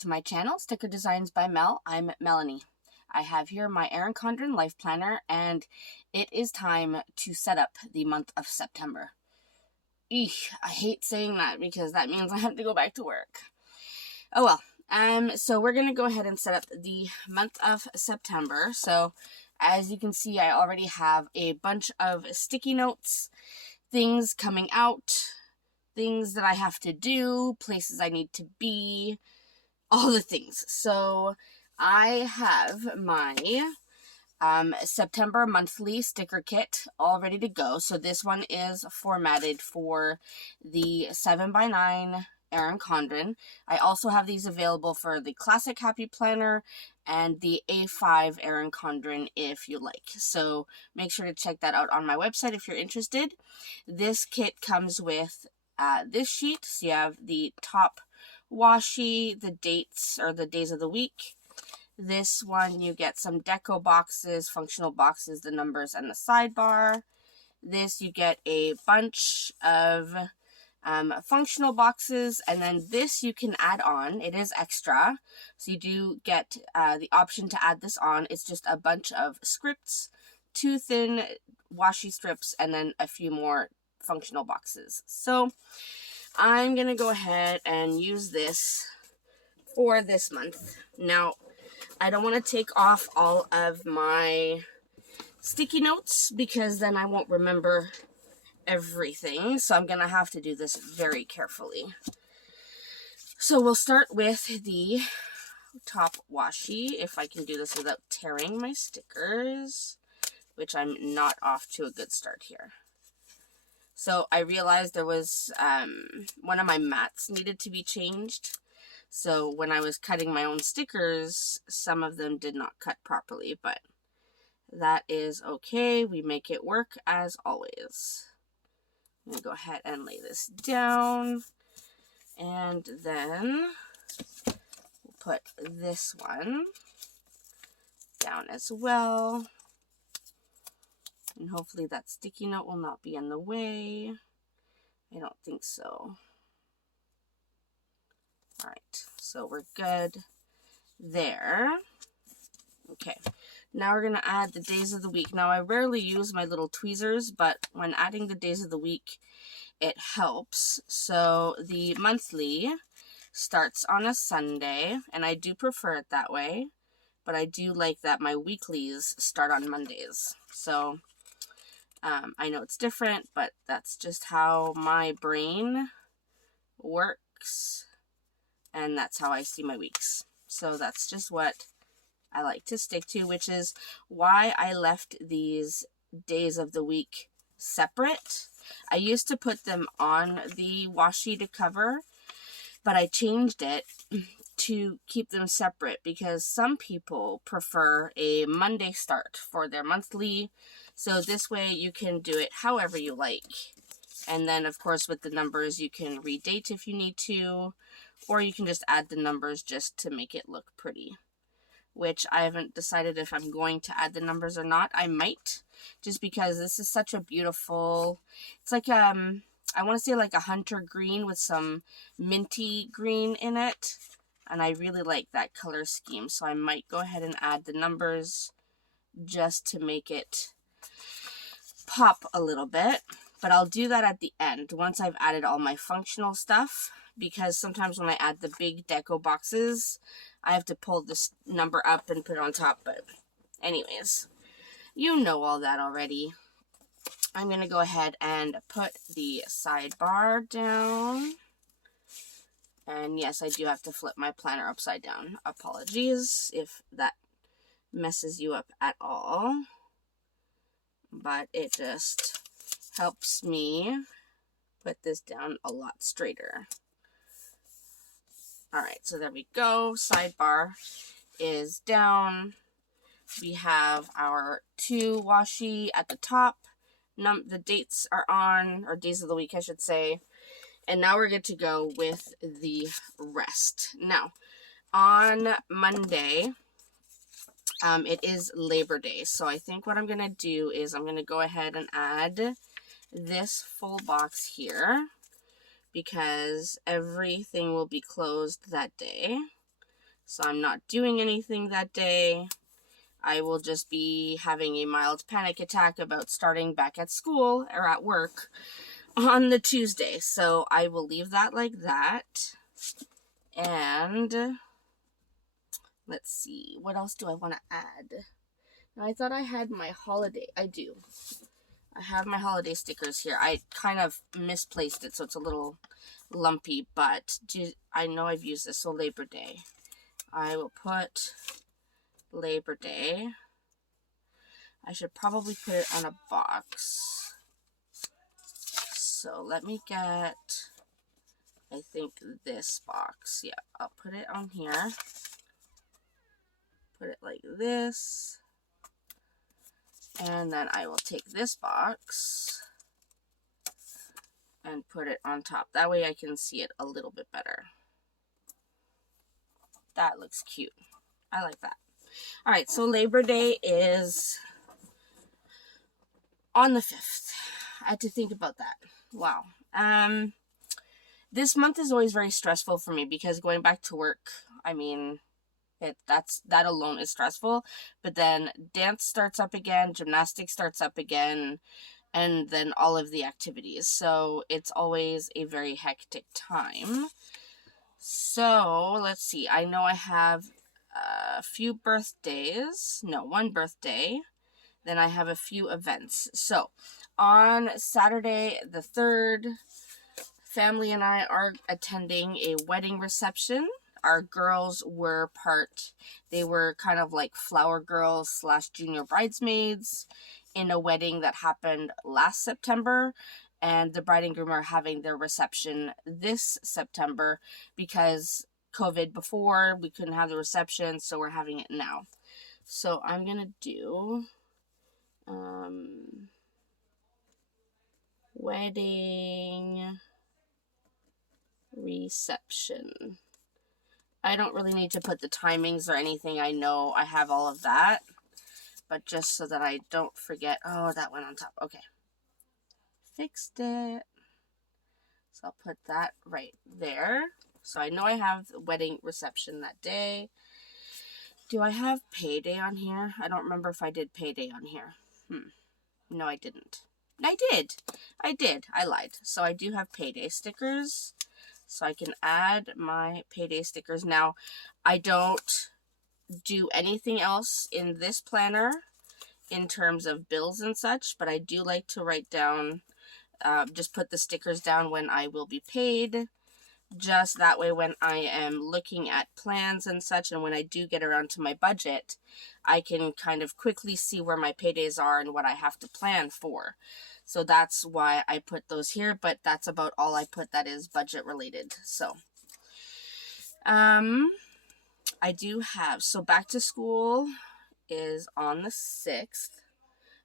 to my channel, Sticker Designs by Mel. I'm Melanie. I have here my Erin Condren Life Planner, and it is time to set up the month of September. Eesh, I hate saying that because that means I have to go back to work. Oh well. So we're going to go ahead and set up the month of September. So as you can see, I already have a bunch of sticky notes, things coming out, things that I have to do, places I need to be, all the things. So I have my September monthly sticker kit all ready to go. So this one is formatted for the 7x9 Erin Condren. I also have these available for the Classic Happy Planner and the A5 Erin Condren if you like. So make sure to check that out on my website if you're interested. This kit comes with this sheet. So you have the top washi, the dates or the days of the week. This one you get some deco boxes, functional boxes, the numbers, and the sidebar. This you get a bunch of functional boxes, and then this you can add on. It is extra, so you do get the option to add this on. It's just a bunch of scripts, 2 thin washi strips, and then a few more functional boxes. So I'm gonna go ahead and use this for this month. Now I don't want to take off all of my sticky notes because then I won't remember everything. So I'm going to have to do this very carefully. So we'll start with the top washi, if I can do this without tearing my stickers, which I'm not off to a good start here. So I realized there was one of my mats needed to be changed. So when I was cutting my own stickers, some of them did not cut properly, but that is okay. We make it work as always. I'm going to go ahead and lay this down, and then we'll put this one down as well. And hopefully that sticky note will not be in the way. I don't think so. Alright, so we're good there. Okay, now we're going to add the days of the week. Now, I rarely use my little tweezers, but when adding the days of the week, it helps. So the monthly starts on a Sunday, and I do prefer it that way, but I do like that my weeklies start on Mondays. So I know it's different, but that's just how my brain works. And that's how I see my weeks. So that's just what I like to stick to, which is why I left these days of the week separate. I used to put them on the washi to cover, but I changed it to keep them separate because some people prefer a Monday start for their monthly. So this way you can do it however you like. And then, of course, with the numbers, you can redate if you need to, or you can just add the numbers just to make it look pretty, which I haven't decided if I'm going to add the numbers or not. I might, just because this is such a beautiful, it's like, I want to say like a hunter green with some minty green in it, and I really like that color scheme, so I might go ahead and add the numbers just to make it pop a little bit. But I'll do that at the end, once I've added all my functional stuff, because sometimes when I add the big deco boxes, I have to pull this number up and put it on top. But anyways, you know all that already. I'm going to go ahead and put the sidebar down. And yes, I do have to flip my planner upside down. Apologies if that messes you up at all. But it just helps me put this down a lot straighter. Alright, so there we go. Sidebar is down. We have our 2 washi at the top. The dates are on, or days of the week I should say. And now we're good to go with the rest. Now, on Monday, it is Labor Day. So I think what I'm going to do is I'm going to go ahead and add this full box here, because everything will be closed that day. So I'm not doing anything that day. I will just be having a mild panic attack about starting back at school or at work on the Tuesday. So I will leave that like that. And let's see, what else do I want to add? Now, I thought I had my holiday. I do. I have my holiday stickers here. I kind of misplaced it, so it's a little lumpy, but I know I've used this. So Labor Day. I will put Labor Day. I should probably put it on a box. So let me get, I think, this box. Yeah, I'll put it on here. Put it like this. And then I will take this box and put it on top. That way I can see it a little bit better. That looks cute. I like that. All right, so Labor Day is on the 5th. I had to think about that. Wow. This month is always very stressful for me because going back to work, I mean, that alone is stressful. But then dance starts up again, gymnastics starts up again, and then all of the activities. So it's always a very hectic time. So let's see. I know I have a few birthdays. No, one birthday. Then I have a few events. So on Saturday the 3rd, family and I are attending a wedding reception. Our girls were they were kind of like flower girls / junior bridesmaids in a wedding that happened last September. And the bride and groom are having their reception this September because COVID before, we couldn't have the reception, so we're having it now. So I'm going to do wedding reception. I don't really need to put the timings or anything. I know I have all of that. But just so that I don't forget. Oh, that went on top. Okay. Fixed it. So I'll put that right there. So I know I have the wedding reception that day. Do I have payday on here? I don't remember if I did payday on here. No, I didn't. I did. I lied. So I do have payday stickers. So I can add my payday stickers. Now, I don't do anything else in this planner in terms of bills and such, but I do like to write down, just put the stickers down when I will be paid. Just that way when I am looking at plans and such, and when I do get around to my budget, I can kind of quickly see where my paydays are and what I have to plan for. So that's why I put those here, but that's about all I put that is budget related. So, I do have, so back to school is on the 6th.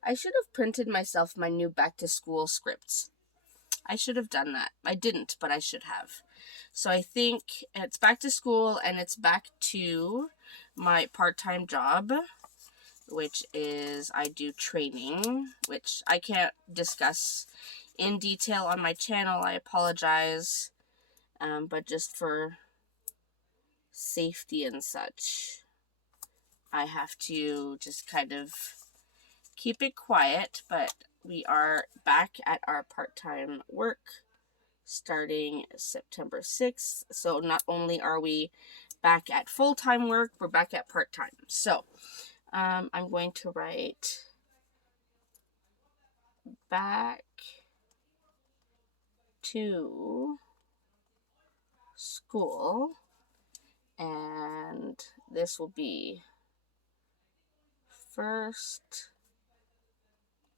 I should have printed myself my new back to school scripts. I should have done that. I didn't, but I should have. So I think it's back to school and it's back to my part-time job, which is I do training, which I can't discuss in detail on my channel. I apologize, but just for safety and such, I have to just kind of keep it quiet, but we are back at our part-time work starting September 6th. So not only are we back at full-time work, we're back at part-time. So I'm going to write back to school, and this will be first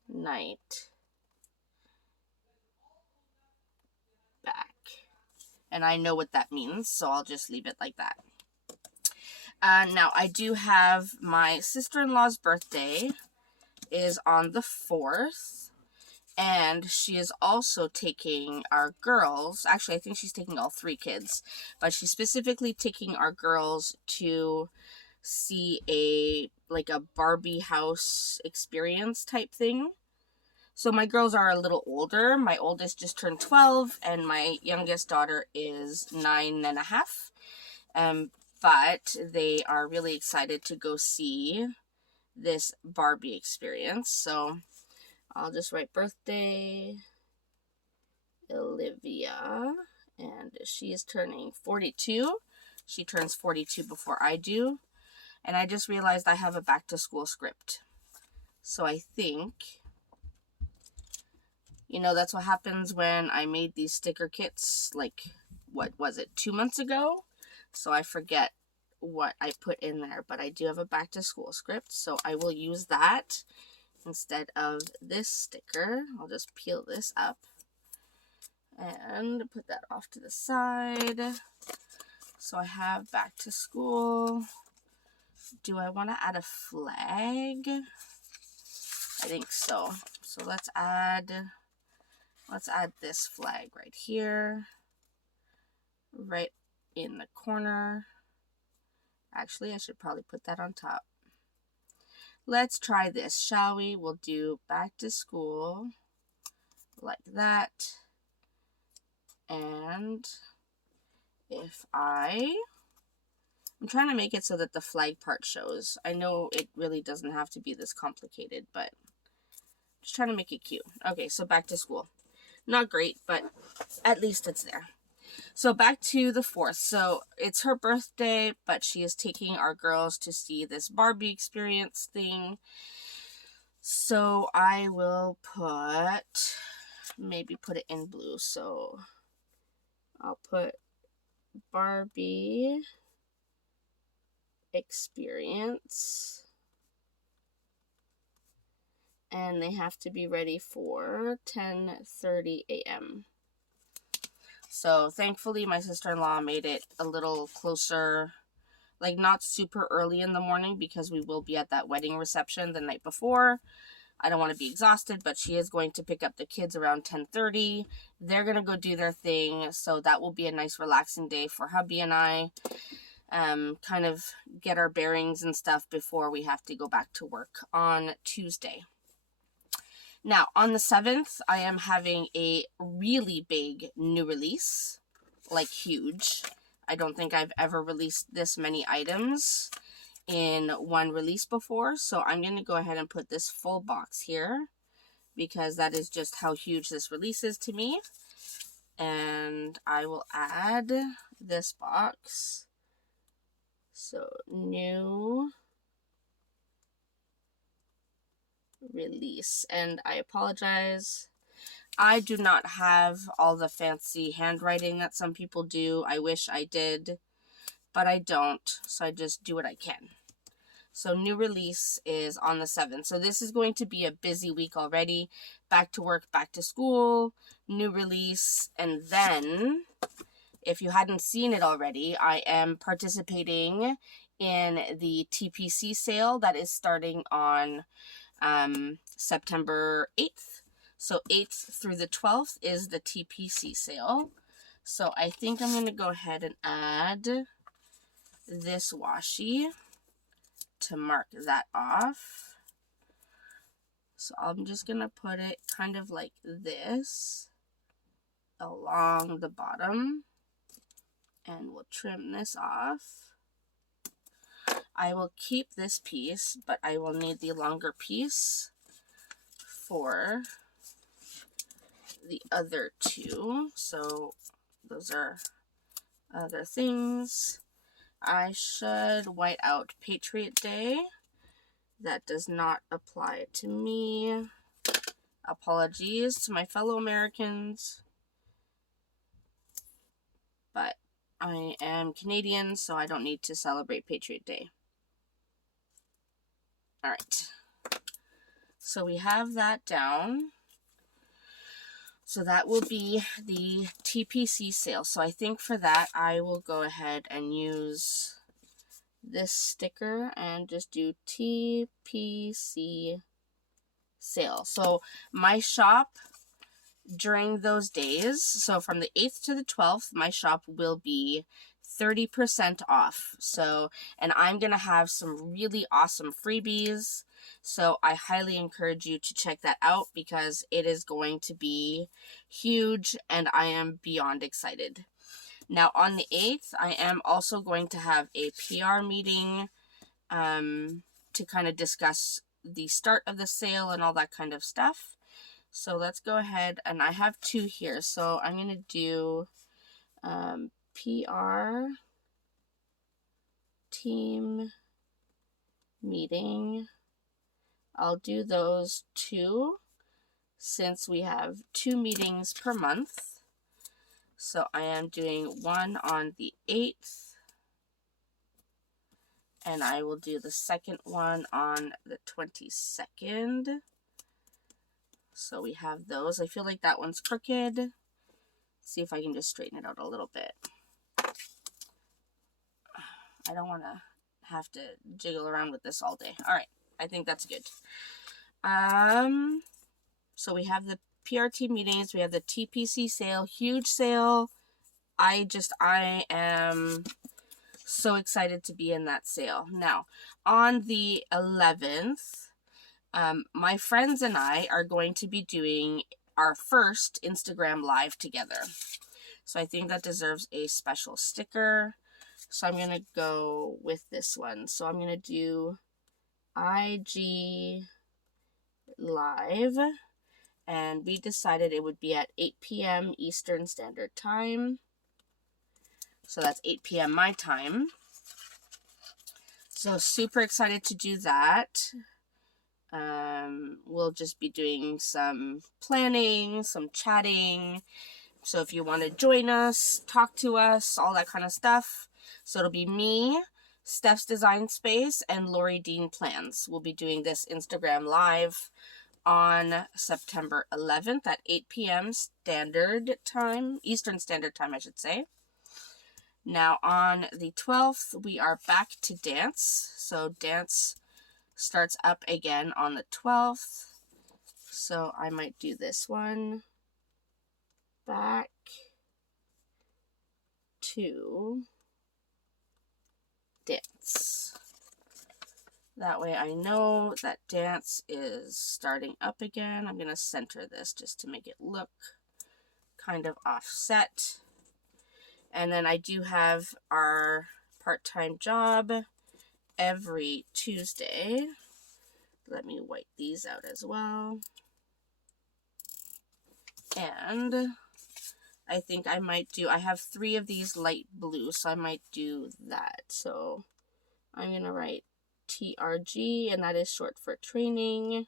night back. And I know what that means, so I'll just leave it like that. Now, I do have my sister-in-law's birthday is on the 4th. And she is also taking our girls, actually I think she's taking all 3 kids, but she's specifically taking our girls to see a Barbie house experience type thing. So my girls are a little older. My oldest just turned 12 and my youngest daughter is 9.5. but they are really excited to go see this Barbie experience. So I'll just write birthday Olivia, and she is turning 42. She turns 42 before I do. And I just realized I have a back to school script. So I think, you know, that's what happens when I made these sticker kits, like, what was it, 2 months ago? So I forget what I put in there, but I do have a back to school script, so I will use that instead of this sticker. I'll just peel this up and put that off to the side. So I have back to school. Do I want to add a flag? I think so. So let's add this flag right here, right in the corner. Actually, I should probably put that on top. Let's try this, shall we? We'll do back to school like that. And if I'm trying to make it so that the flag part shows. I know it really doesn't have to be this complicated, but just trying to make it cute. Okay, so back to school. Not great, but at least it's there. So back to the 4th. So it's her birthday, but she is taking our girls to see this Barbie experience thing. So I will maybe put it in blue. So I'll put Barbie experience. And they have to be ready for 10:30 a.m. So thankfully my sister-in-law made it a little closer, like not super early in the morning, because we will be at that wedding reception the night before. I don't want to be exhausted, but she is going to pick up the kids around 10:30. They're going to go do their thing, so that will be a nice relaxing day for hubby and I. Kind of get our bearings and stuff before we have to go back to work on Tuesday. Now, on the 7th, I am having a really big new release, like huge. I don't think I've ever released this many items in one release before, so I'm going to go ahead and put this full box here, because that is just how huge this release is to me. And I will add this box. So, new release. And I apologize, I do not have all the fancy handwriting that some people do. I wish I did, but I don't, so I just do what I can. So new release is on the 7th. So this is going to be a busy week already. Back to work, back to school, new release, and then, if you hadn't seen it already, I am participating in the TPC sale that is starting on September 8th. So 8th through the 12th is the TPC sale. So I think I'm going to go ahead and add this washi to mark that off. So I'm just going to put it kind of like this along the bottom, and we'll trim this off. I will keep this piece, but I will need the longer piece for the other two. So those are other things. I should white out Patriot Day. That does not apply to me. Apologies to my fellow Americans, but I am Canadian, so I don't need to celebrate Patriot Day. All right, so we have that down. So that will be the TPC sale. So I think for that, I will go ahead and use this sticker and just do TPC sale. So my shop during those days, so from the 8th to the 12th, my shop will be 30% off. So, and I'm going to have some really awesome freebies. So I highly encourage you to check that out, because it is going to be huge and I am beyond excited. Now on the 8th, I am also going to have a PR meeting to kind of discuss the start of the sale and all that kind of stuff. So let's go ahead, and I have 2 here. So I'm going to do PR team meeting. I'll do those 2 since we have 2 meetings per month. So I am doing one on the 8th, and I will do the second one on the 22nd. So we have those. I feel like that one's crooked. See if I can just straighten it out a little bit. I don't want to have to jiggle around with this all day. All right, I think that's good. So we have the PRT meetings. We have the TPC sale, huge sale. I am so excited to be in that sale. Now, on the 11th, my friends and I are going to be doing our first Instagram live together. So I think that deserves a special sticker. So I'm going to go with this one. So I'm going to do IG live. And we decided it would be at 8 p.m. Eastern Standard Time. So that's 8 p.m. my time. So super excited to do that. We'll just be doing some planning, some chatting. So if you want to join us, talk to us, all that kind of stuff. So it'll be me, Steph's Design Space, and Lori Dean Plans. We'll be doing this Instagram live on September 11th at 8 p.m. Standard Time, Eastern Standard Time, I should say. Now on the 12th, we are back to dance. So dance starts up again on the 12th. So I might do this one. Back to dance. That way I know that dance is starting up again. I'm going to center this just to make it look kind of offset. And then I do have our part-time job every Tuesday. Let me wipe these out as well. And I think I might do, I have 3 of these light blue, so I might do that. So I'm going to write TRG, and that is short for training.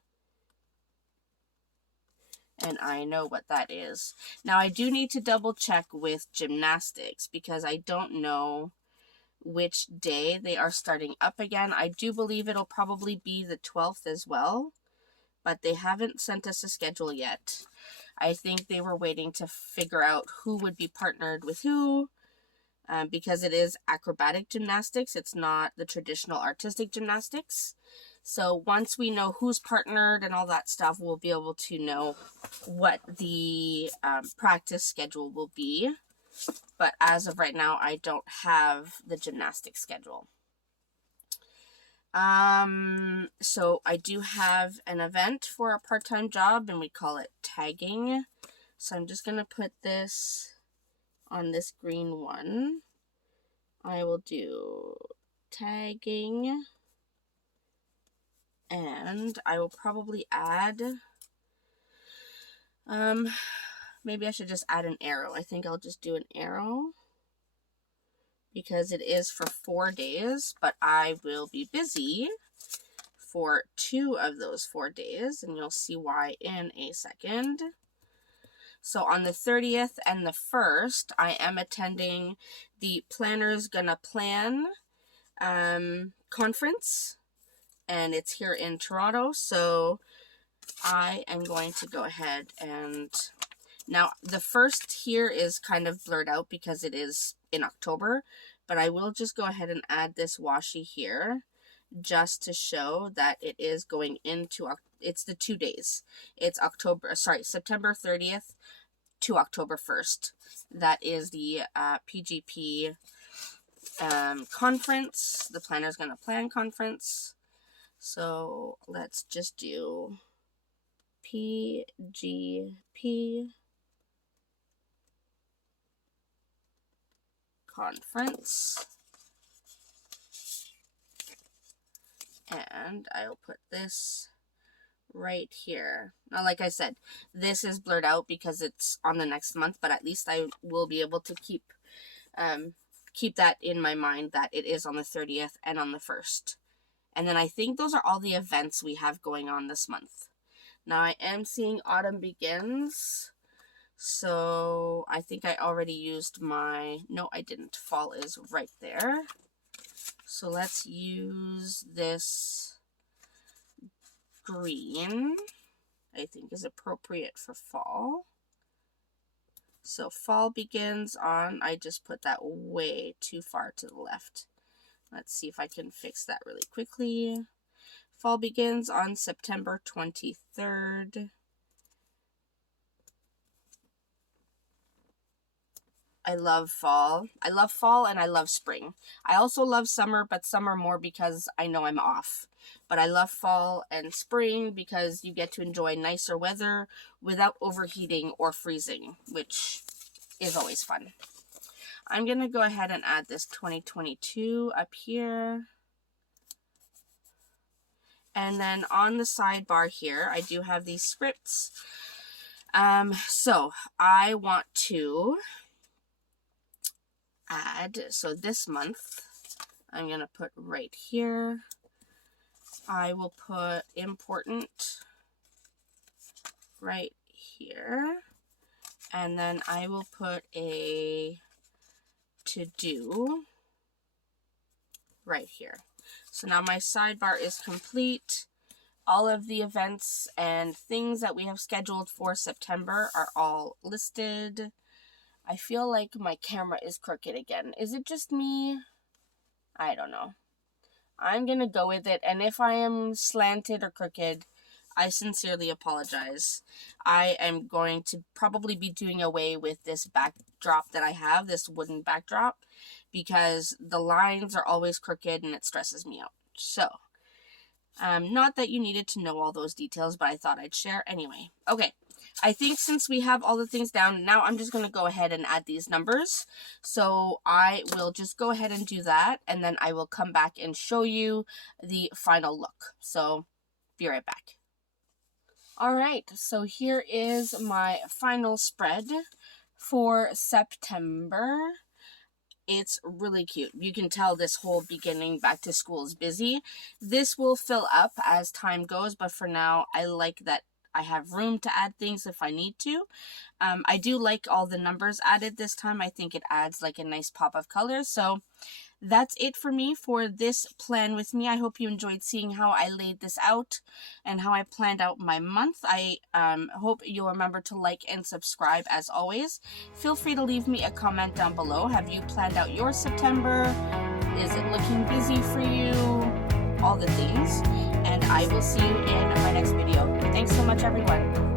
And I know what that is. Now I do need to double check with gymnastics because I don't know which day they are starting up again. I do believe it'll probably be the 12th as well, but they haven't sent us a schedule yet. I think they were waiting to figure out who would be partnered with who, because it is acrobatic gymnastics. It's not the traditional artistic gymnastics. So once we know who's partnered and all that stuff, we'll be able to know what the practice schedule will be. But as of right now, I don't have the gymnastics schedule. So I do have an event for a part-time job, and we call it tagging. So I'm just going to put this on this green one. I will do tagging, and I will probably add, maybe I should just add an arrow. I think I'll just do an arrow because it is for 4 days, but I will be busy for 2 of those 4 days, and you'll see why in a second. So on the 30th and the 1st, I am attending the Planners Gonna Plan conference, and it's here in Toronto. So I am going to go ahead and, now the 1st here is kind of blurred out because it is in October, but I will just go ahead and add this washi here just to show that it is going into, it's the 2 days. It's September 30th to October 1st. That is the PGP conference, the Planners Gonna Plan conference. So let's just do PGP Conference. And I'll put this right here. Now, like I said, this is blurred out because it's on the next month, but at least I will be able to keep that in my mind that it is on the 30th and on the 1st. And then I think those are all the events we have going on this month. Now I am seeing Autumn Begins. So I think I already used my, no I didn't, Fall is right there. So let's use this green, I think is appropriate for fall. So Fall Begins on, I just put that way too far to the left. Let's see if I can fix that really quickly. Fall Begins on September 23rd. I love fall. I love fall and I love spring. I also love summer, but summer more because I know I'm off. But I love fall and spring because you get to enjoy nicer weather without overheating or freezing, which is always fun. I'm going to go ahead and add this 2022 up here. And then on the sidebar here, I do have these scripts. So I want to add, so this month, I'm going to put right here, I will put important right here, and then I will put a to do right here. So now my sidebar is complete. All of the events and things that we have scheduled for September are all listed. I feel like my camera is crooked again. Is it just me? I don't know. I'm going to go with it. And if I am slanted or crooked, I sincerely apologize. I am going to probably be doing away with this backdrop that I have, this wooden backdrop, because the lines are always crooked and it stresses me out. So, not that you needed to know all those details, but I thought I'd share anyway. Okay. I think since we have all the things down, now I'm just going to go ahead and add these numbers. So I will just go ahead and do that, and then I will come back and show you the final look. So be right back. All right, so here is my final spread for September. It's really cute. You can tell this whole beginning back to school is busy. This will fill up as time goes, but for now, I like that I have room to add things if I need to. I do like all the numbers added this time. I think it adds like a nice pop of color. So that's it for me for this plan with me. I hope you enjoyed seeing how I laid this out and how I planned out my month. I hope you'll remember to like and subscribe as always. Feel free to leave me a comment down below. Have you planned out your September? Is it looking busy for you? All the things. And I will see you in my next video. Thanks so much, everyone.